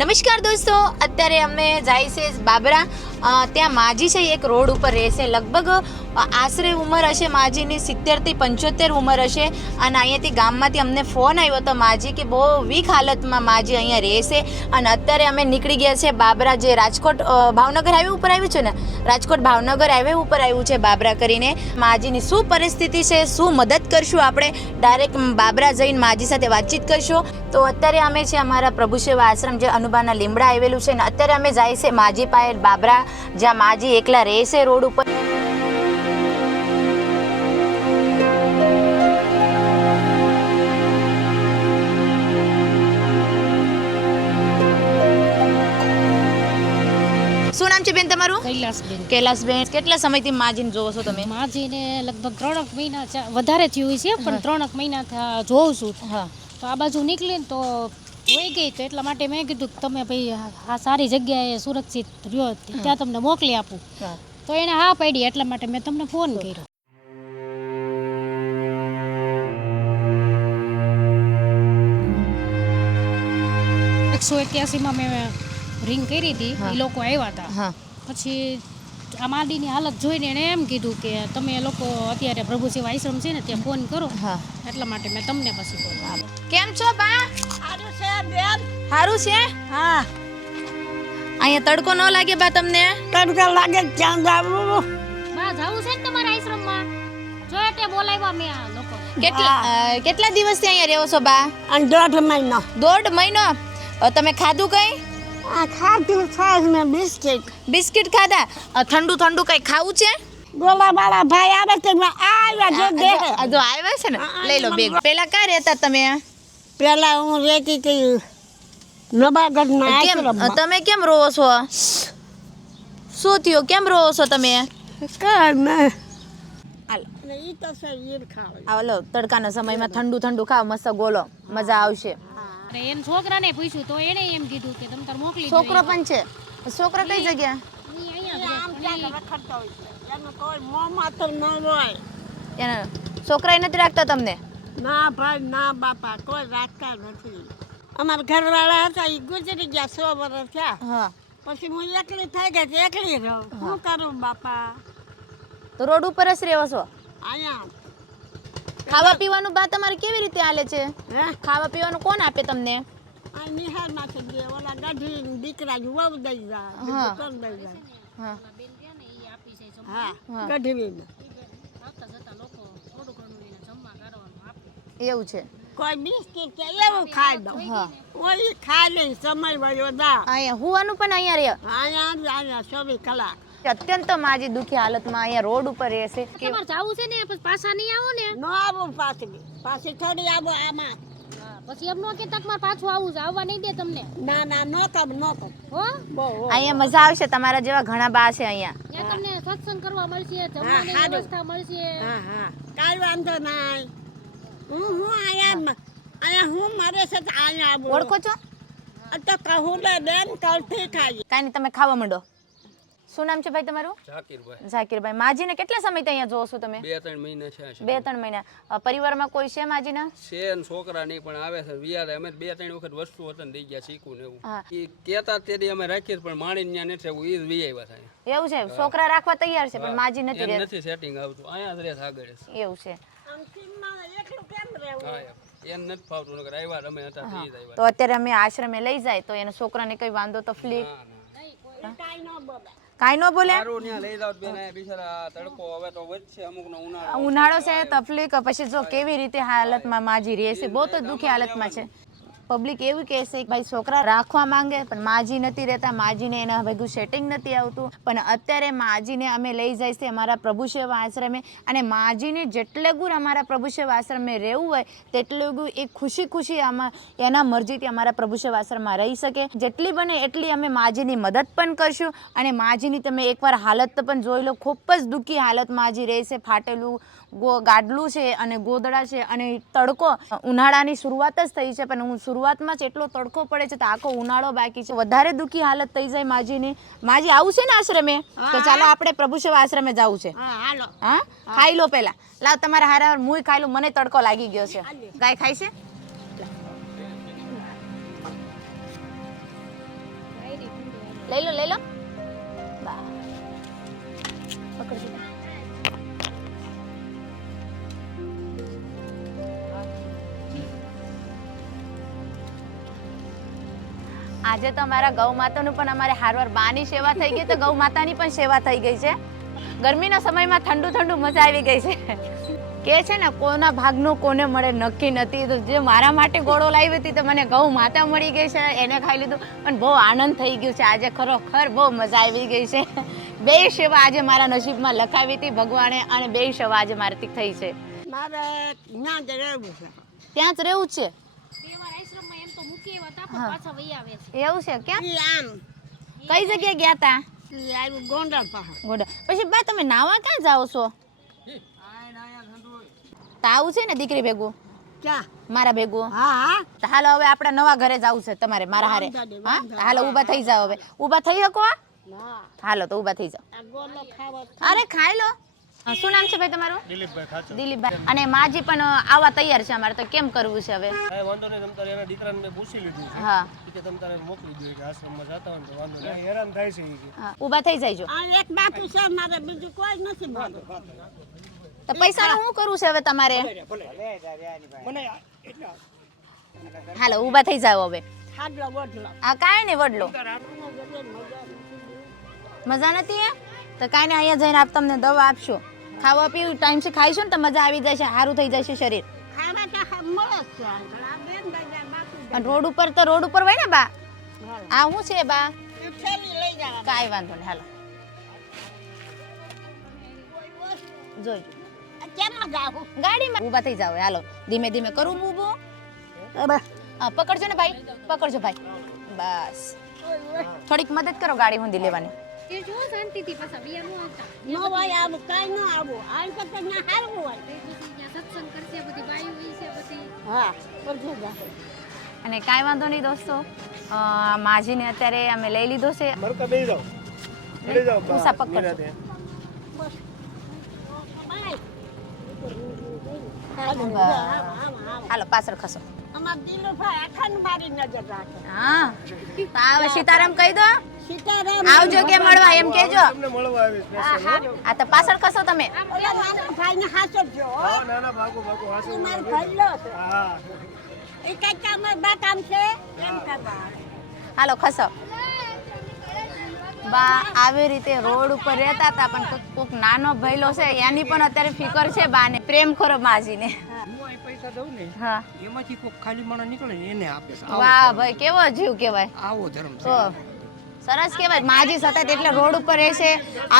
નમસ્કાર દોસ્તો, અત્યારે અમે જાય છે બાબરા. ત્યાં માજી છે એક રોડ ઉપર રહેશે. લગભગ આશરે ઉંમર હશે માજીની 70 થી 75 ઉંમર હશે. અને અહીંયાથી ગામમાંથી અમને ફોન આવ્યો હતો માજી કે બહુ વીક હાલતમાં માજી અહીંયા રહેશે. અને અત્યારે અમે નીકળી ગયા છે બાબરા, જે રાજકોટ ભાવનગર હાઈવે ઉપર આવ્યું છે ને, રાજકોટ ભાવનગર હાઈવે ઉપર આવ્યું છે બાબરા કરીને. માજીની શું પરિસ્થિતિ છે, શું મદદ કરશું આપણે, ડાયરેક્ટ બાબરા જઈને માજી સાથે વાતચીત કરશું. તો અત્યારે અમે છે અમારા પ્રભુ સેવા આશ્રમ, જે અનુબાના લીમડા આવેલું છે ને, અત્યારે અમે જાય છે માજી પાસે બાબરા, જ્યાં માજી એકલા રહેશે રોડ ઉપર. શું નામ છે બેન તમારું? કૈલાસબેન. કૈલાસબેન, કેટલા સમયથી માજીને જોવો છો તમે? માજીને લગભગ 3 મહિના વધારે થયું છે, પણ 3 મહિના જોઉં છું. હા. તો આ બાજુ નીકળીને તો જોઈ ગઈ, તો એટલા માટે મેં કીધું કે તમે ભાઈ આ સારી જગ્યાએ સુરક્ષિત રહ્યો, ત્યાં તમને મોકલી આપું. તો એને હા પાડી, એટલા માટે મેં તમને ફોન કર્યો. માં મેં રિંગ કરી હતી, એ લોકો આવ્યા હતા. પછી આ માડીની હાલત જોઈને એને એમ કીધું કે તમે લોકો અત્યારે પ્રભુ સેવા આશ્રમ છે ને ત્યાં ફોન કરો. એટલા માટે મેં તમને પછી ફોન. કેમ છો બા? સારું છે બેન. સારું છે? હા. અહીંયા તડકો ન લાગે બા તમને? તડકો લાગે, ક્યાં જાવું? બા જાવું છે ને તમારા આશ્રમમાં, જો એટલે બોલાવ્યા મેં આ લોકો. કેટલા દિવસથી અહીંયા રહો છો બા? 1.5 મહિનો. 1.5 મહિનો. તમે ખાધું કઈ? આ ખાધું છાસ ને બિસ્કિટ. બિસ્કિટ ખાધા? ઠંડુ ઠંડુ કઈ ખાવું છે? ગોલા વાળા ભાઈ આવે છે, આવ્યા જો દે. જો આવ્યા છે ને, લઈ લો બેગ. પેલા ક્યાં રહેતા તમે? પેલા હું રહેતી હતી નવાગઢના આશ્રમમાં. તમે કેમ રહો છો? શું થયું, કેમ રહો છો તમે? હાલો, તડકાના સમયમાં ઠંડુ ઠંડુ ખાવ, મસ્ત ગોલો, મજા આવશે. એન છોકરાને પૂછ્યું તો એને એમ કીધું કે તમે તાર મોકલી દો. છોકરો પણ છે? છોકરો કઈ જગ્યા? એના છોકરા નથી રાખતા તમને? ના ભાઈ ના બાપા, કોઈ રાખતા નથી. અમારા ઘરવાળા હતા, એ ગુજરી ગયા 100 વર્ષ થયા. હા. પછી હું એકલી થઈ ગઈ, એકલી રહું. શું કરું બાપા? તો રોડ ઉપર જ રહેવો છો? અહીંયા ખાવા પીવાનું બા તમારે કેવી રીતે હાલે છે? ખાવા પીવાનું કોણ આપે તમને? આ નિહાળમાંથી જે ઓલા ગાઢી દીકરા વહુ દઈ જાય, કોણ દઈ જાય? હા. હા, ગાઢી એવું છે. કોઈ બિસ્કિટ કે એવું ખાઈ દો. હા. ઓલી ખાઈ લે, સમય વયો દા. અહીંયા હુવાનું પણ અહીંયા રહે? અહીંયા 24 કલાક. અત્યંત માજી દુખી હાલતમાં અહીંયા રોડ ઉપર રહેશે. તમારે જાવું છે ને, પછી પાછા નહીં આવો ને? ન આવું પાછી થોડી આવો આમાં. પછી એમ નો કે તક માર પાછું આવું છે, આવવા નહીં દે તમને. ના ના, નો કમ હો. બહુ અહીંયા મજા આવશે, તમારા જેવા ઘણા બા છે અહીંયા. ત્યાં તમને સત્સંગ કરવા મળશે, જમવાની વ્યવસ્થા મળશે. હા હા, કાઈ વાંધો નહીં. હું અહીંયા હું મારે છે અહીંયા આવું. ઓળખો છો? તો કહું લે બેન, કલથી ખાઈ. કાઈ નહીં, તમે ખાવા માંડો. શું નામ છે ભાઈ તમારું? ઝાકીરભાઈ. ઝાકીરભાઈ. માજીને કેટલા સમયથી અહીંયા જોવો છો તમે? 2-3 મહિના છે. 2-3 મહિના. પરિવારમાં કોઈ છે માજીના? છે ને, છોકરા નહીં પણ આવે છે વિયાર. અમે 2-3 વખત વસ્તુ વતન દઈ ગયા શીખું ને એવું. હા. એ કેતા તેથી અમે રાખીએ પણ માણી ત્યાં નથી એવું, એ વી આવ્યા થાય. એવું છે? છોકરા રાખવા તૈયાર છે પણ માજી નથી એમ રહેતી. નથી સેટિંગ આવતું, અહીંયા જ રહે આગળ. એવું છે. હા, એમ નથી ફાવતું, નકર આવ્યા અમે હતા તે જ આવ્યા. તો અત્યારે અમે આશ્રમે લઈ જાય તો એના છોકરાને કઈ વાંધો તકલીફ કાઈ ન બોલે? સારું ત્યાં લઈ જાવ બેન, અહીંયા બિચારા તડકો હવે તો વધશે, અમુકનો ઉનાળો. ઉનાળો છે, તકલીફ. પછી જો કેવી રીતે હાલતમાં માજી રહેશે, બહુ તો દુખી હાલતમાં છે. પબ્લિક એવું કહેશે કે ભાઈ છોકરા રાખવા માંગે પણ માજી નથી રહેતા, માજીને એના ભેગું સેટિંગ નથી આવતું. પણ અત્યારે માજીને અમે લઈ જાય છે અમારા પ્રભુ સેવા આશ્રમે, અને માજીને જેટલે ગુણ અમારા પ્રભુ સેવા આશ્રમે રહેવું હોય તેટલું ગુણ એ ખુશી ખુશી આમાં એના મરજીથી અમારા પ્રભુ સેવા આશ્રમમાં રહી શકે. જેટલી બને એટલી અમે માજીની મદદ પણ કરશું. અને માજીની તમે એકવાર હાલત પણ જોઈ લો, ખૂબ જ દુઃખી હાલત માજી રહેશે. ફાટેલું ગાડલું છે અને ગોદડા છે, અને તડકો. ઉનાળાની શરૂઆત જ થઈ છે, પણ હું શરૂઆતમાં જ એટલો તડકો પડે છે તો આખો ઉનાળો બાકી છે. વધારે દુઃખી હાલત થઈ જાય માજીની. માજી આવું છે ને આશ્રમે? તો ચાલો આપણે પ્રભુ સેવા આશ્રમે જવું છે. હા, ખાઈ લો પેલા. લાવ તમારા હારા મુય ખાઈ લો, મને તડકો લાગી ગયો છે. ગાય ખાઈ છે? લઈ લો બા પકડજો. આજે તો અમારા ગૌ માતાનું પણ અમારે હારવાર બાની સેવા થઈ ગઈ તો ગૌ માતાની પણ સેવા થઈ ગઈ છે. ગરમીના સમયમાં ઠંડુ ઠંડુ મજા આવી ગઈ છે. કે છે ને કોના ભાગનું કોને મળે નક્કી નથી. તો જે મારા માટે ગોળો લાવી હતી તો મને ગૌ માતા મળી ગઈ છે, એને ખાઈ લીધું પણ બહુ આનંદ થઈ ગયું છે. આજે ખરેખર બહુ મજા આવી ગઈ છે. બે સેવા આજે મારા નસીબમાં લખાવી હતી ભગવાને અને બે સેવા આજે મારાથી થઈ છે. મારે ત્યાં જ રહેવું છે. ત્યાં જ રહેવું છે. બે વાર આશ્રમમાં એમ તો મૂકી આવ્યા હતા પણ પાછા વહી આવે છે. એવું છે કેમ? ઈ આમ કઈ જગ્યાએ ગયા તા? ઈ આવ્યું ગોંડલ પાસે. ગોડા પછી બા તમે નાવા ક્યાં જાઓ છો? તાવું છે ને દીકરી ભેગું ક્યાં? મારા ભેગું. હા હા તો હાલો હવે આપણે નવા ઘરે જવું છે તમારે મારા હારે. હા તો હાલો ઊભા થઈ જાઓ. હવે ઊભા થઈ શકો? ના હાલો તો ઊભા થઈ જાઓ. આ ગોળો ખાવો અરે ખાઈ લો. શું નામ છે ભાઈ તમારું? દિલીપભાઈ. અને માજી પણ આવવા તૈયાર છે અમારે, તો કેમ કરવું છે હવે? કાંઈ વાંધો નહીં, તમ તારે એના દીકરાને મેં પૂછી લીધું છે હા કે તમ તારે મોકલી દો કે આશ્રમમાં જતા હોય ને તો વાંધો નહીં, હેરાન થાય છે ઈ કે. હા, ઊભા થઈ જાયજો. આ એક બાકી છે મારે, બીજું કોઈ નથી મારું. તો પૈસાનું શું કરવું છે હવે તમારે? હાલો ઊભા થઈ જાઓ હવે. ખાડલો બોટલો આ કાંઈ નહીં વડલો મજા નથી હે? તો કાંઈ નહીં, અહીંયા જઈને આપ તમને દવા આપશું. ખાવા પીવું ટાઈમથી ખાઈશું ને તો મજા આવી જાય છે, સારું થઈ જાય છે શરીર. ખાવા તો મળે જ છે. આ બેન બજાર બાકી અને રોડ ઉપર તો રોડ ઉપર હોય ને બા. આ શું છે બા? એ થેલી લઈ જવા. કાંઈ વાંધો નહીં, હાલો જોઈજો. કેમાં જાવું? ગાડીમાં ઊભા થઈ જાવ. હાલો ધીમે ધીમે કરું ઊભું. હા પકડજો ને ભાઈ, પકડજો ભાઈ. બસ થોડીક મદદ કરો ગાડી ઊંધી લેવાની. એ જો શાંતિથી પાછા બે નો આવતા. ન હોય આવું, કાંઈ ન આવું. આ કરતા ત્યાં સારું હોય. એ બધી ત્યાં સત્સંગ કરશે, બધી બાયું હોય છે બધી. હા બધું જાય. અને કાંઈ વાંધો નહીં દોસ્તો, માજીને અત્યારે અમે લઈ લીધો છે. મરકા બેસી જાઓ, બેસી જાઓ બા, ઉષા પકડજો. નિરાંતે. હાલો પાછળ ખસો. અમાર દિલુભાઈ અખંડ મારી નજર રાખે. હા તો હવે સીતારામ કહી દો. સીતારામ આવજો કે મળવા એમ કેજો. તમને મળવા આવીશ special, હો. આ તો પાછળ ખસો તમે. ઓલા નાના ભાઈને હાચવજો, હો. હા, ના ના ભાગો ભાગો, હાસો ઈ મારો ભાગો. ભાઈલો છે. હા ઈ કાંઈક અમાર બાકામ છે એમ કરવા. હાલો ખસો. બા આવી રીતે રોડ ઉપર રહેતા હતા પણ કોક નાનો ભઈલો છે એની પણ અત્યારે ફિકર છે બાને. પ્રેમ ખરો માજીને. હું અહીં પૈસા દઉં ને હા એમાંથી કોક ખાલી માણસ નીકળે ને એને આપે છે. વાહ ભાઈ કેવો જીવ કહેવાય. આવો ધર્મ છે. તો સરસ કહેવાય. માજી સતત એટલે રોડ ઉપર રહેશે,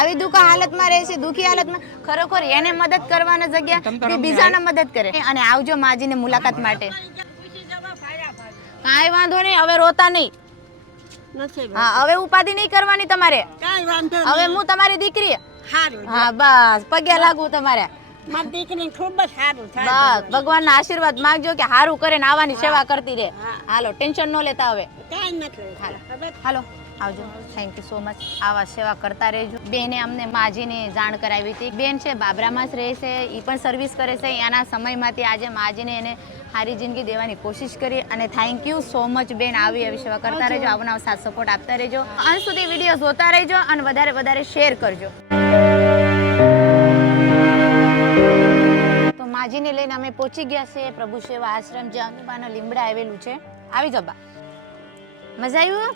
આવી દુઃખી હાલતમાં રહેશે, દુઃખી હાલતમાં. ખરેખર એને મદદ કરવાની જગ્યા બીજાને મદદ કરે. અને આવજો માજીને મુલાકાત માટે. પૂછી જવા ભાયા ભાઈ. કાંઈ વાંધો નહીં, હવે રોતા નહીં. નથી હા હવે ઉપાધિ નહીં કરવાની તમારે. કાંઈ વાંધો હવે નહીં. હું તમારી દીકરી. સારું. હા બસ પગે લાગુ તમારે. મારી દીકરીને ખૂબ જ સારું થાય. બસ ભગવાનના આશીર્વાદ માંગજો કે હારું કરે ને આવવાની સેવા કરતી રહે. હાલો ટેન્શન ન લેતા હવે. કાંઈ નથી. હવે હાલો આવજો. Thank you so much. આવા સેવા કરતા રહેજો. બેને અમને માજીને જાણ કરાવી હતી. બેન છે બાબરામાં જ રહે છે, એ પણ સર્વિસ કરે છે. એના સમયમાંથી આજે માજીને એને સારી જિંદગી દેવાની કોશિશ કરી. અને થેન્ક યુ સો મચ બેન. આવી એવી સેવા કરતા રહેજો, આવનાવ સાથ સપોર્ટ આપતા રહેજો. અંત સુધી વિડીયો જોતા રહેજો અને વધારે વધારે શેર કરજો. તો માજીને લઈને અમે પહોંચી ગયા છે પ્રભુ સેવા આશ્રમ, જે અમીબાના લીમડા આવેલું છે. આવી જાઓ બા. મજા આવ્યું?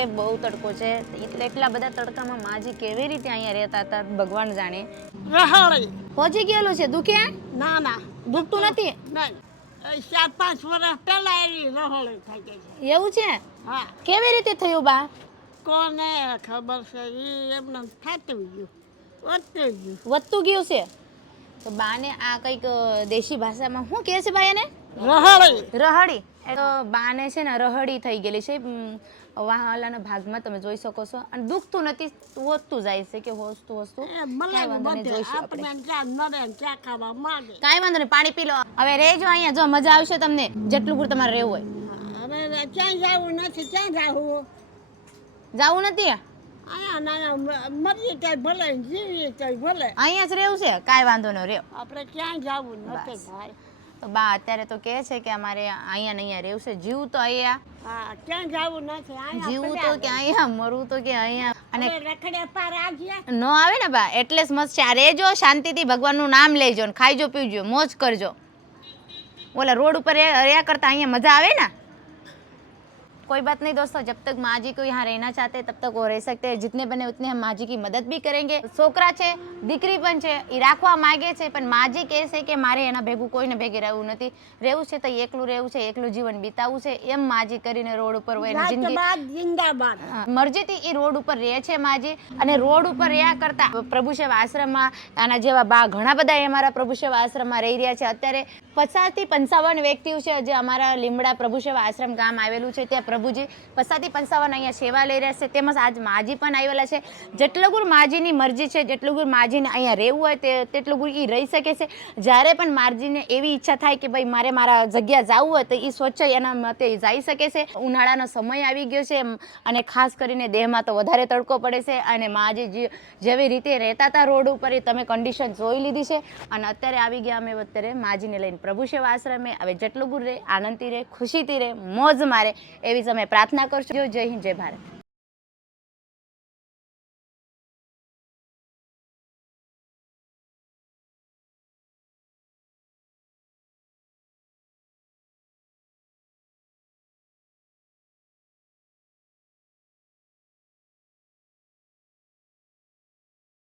એ બહુ તડકો છે એટલે એટલા બધા તડકામાં માજી કેવી રીતે અહીંયા રહેતા હતા ભગવાન જાણે. રહોળી. પહોંચી ગયેલું છે. દુખ્યા? ના ના દુખતું નથી? નહીં. 4-5 વર્ષ પહેલા એવી રહોળી થઈ ગઈ છે. એવું છે? હા. કેવી રીતે થયું બા? કોને ખબર છે? ઈ એમને થતું ગયું, વધતું ગયું. વધતું ગયું છે? તો બાને આ કંઈક દેશી ભાષામાં શું કહે છે ભાઈ એને? રહોળી. રહડી. એ તો બાને છે ને રહડી થઈ ગયેલી છે. વાહલાના ભાગમાં તમે જોઈ શકો છો. અને દુખતું નથી, વધતું જાય છે કે હોસતું એ મળે કાંઈ વાંધો નહીં, બધે. જોઈશું આપણે. આપણે જ્યાં મળે ને ત્યાં ખાવા માંગે. કાંઈ વાંધો નહીં, પાણી પી લો. હવે રહેજો અહીંયા, જો મજા આવશે તમને જેટલું પૂર તમારે રહેવું હોય. હવે ક્યાં જવું નથી, ક્યાં જવું? જવું નથી? અહીંયા નાના મરીએ ત્યાં ભલે, જીવીએ ત્યાં ભલે. અહીંયા જ રહેવું છે. કાંઈ વાંધો ન રહ્યો. આપણે ક્યાં જવું નથી ભાઈ. તો બા અત્યારે તો કહે છે કે અમારે અહીંયા ને અહીંયા રહેવું છે, જીવ તો અહીંયા, હા ક્યાં જવું નથી અહીંયા જીવવું તો કે અહીંયા, મરવું તો કે અહીંયા. અને હવે રખડે પાર આવ્યા ન આવે ને બા, એટલે જ મસ્ત છે. આ રહેજો શાંતિથી, ભગવાનનું નામ લેજો ને ખાઈજો પીવજો, મોજ કરજો. ઓલા રોડ ઉપર રહ્યા કરતા અહીંયા મજા આવે ना. कोई बात नहीं दोस्तों, जब तक माँ जी को यहाँ रहना चाहते हैं तब तक वो रह सकते हैं. जितने बने उतने हम माँ जी की मदद भी करेंगे. છોકરા છે, દીકરી પણ છે, એ રાખવા માંગે છે, પણ માજી કહે છે કે મારે એના ભેગું કોઈને ભેગે રહેવું નથી, રહેવું છે તો એકલું રહેવું છે, એકલું જીવન બીતાવવું છે. એમ માજી કરીને રોડ ઉપર હોય એની જિંદગી જિંદાબાદ મરજીથી એ રોડ ઉપર રહે છે માજી. અને રોડ ઉપર રહ્યા કરતા પ્રભુ સેવા આશ્રમમાં આના જેવા બા ઘણા બધા અમારા પ્રભુ સેવા આશ્રમમાં રહી રહ્યા છે. અત્યારે 50 થી 55 વ્યક્તિઓ છે જે અમારા લીમડા પ્રભુ સેવા આશ્રમ ગામ આવેલું છે, ત્યાં પ્રભુજી 50 થી 55 અહીંયા સેવા લઈ રહ્યા છે. તેમજ આજ માજી પણ આવેલા છે. જેટલું ગુર માજીની મરજી છે, જેટલું ગુર માજીને અહીંયા રહેવું હોય તેટલું ગુર એ રહી શકે છે. જ્યારે પણ માજીને એવી ઈચ્છા થાય કે ભાઈ મારે મારા જગ્યા જવું હોય તો એ સ્વચ્છ એના મતે જઈ શકે છે. ઉનાળાનો સમય આવી ગયો છે અને ખાસ કરીને દેહમાં તો વધારે તડકો પડે છે. અને માજી જેવી રીતે રહેતા હતા રોડ ઉપર એ તમે કન્ડિશન જોઈ લીધી છે. અને અત્યારે આવી ગયા અમે અત્યારે માજીને લઈને પ્રભુ સેવા આશ્રમે. હવે જેટલું ગુર રહે, આનંદથી રહે, ખુશીથી રહે, મોજ મારે એવી જ અમે પ્રાર્થના કરશું. જય હિન્દ, જય ભારત.